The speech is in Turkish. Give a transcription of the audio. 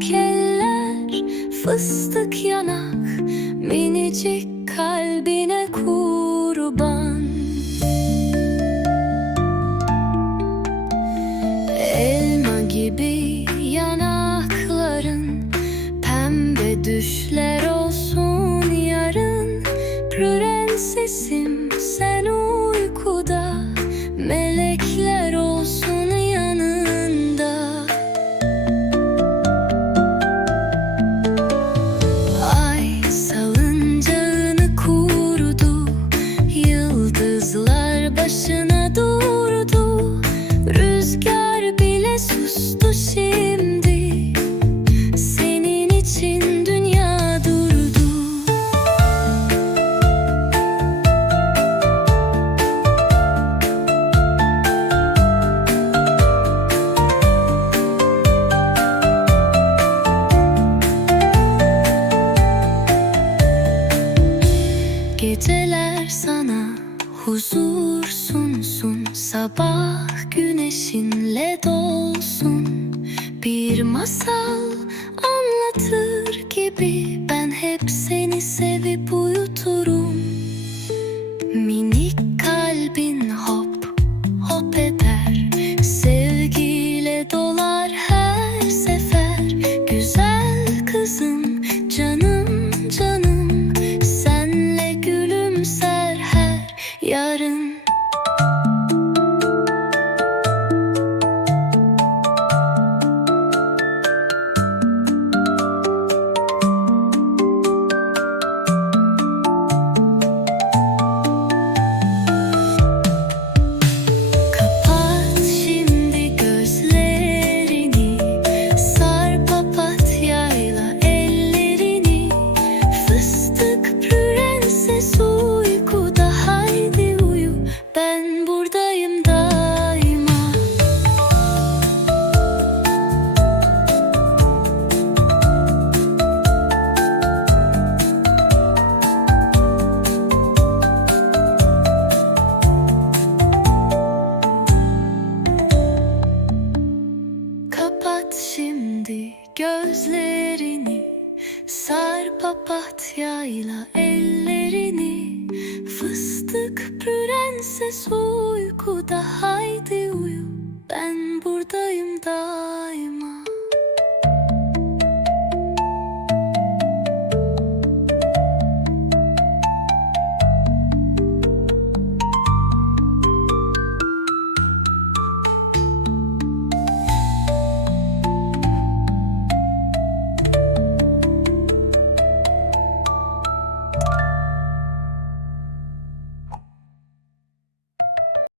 Pamuk eller Fıstık yanak Minicik kalbine kurban Geceler sana huzur sunsun Sabah güneşinle dolsun. Bir masal anlatır gibi Ben hep seni sevip uyuturum. Minik kalbin hop hop eder. Sevgiyle dolar her sefer. Güzel kızım canım gözlerini Sar papatyayla ellerini. Fıstık prenses uykuda haydi uyu Ben buradayım da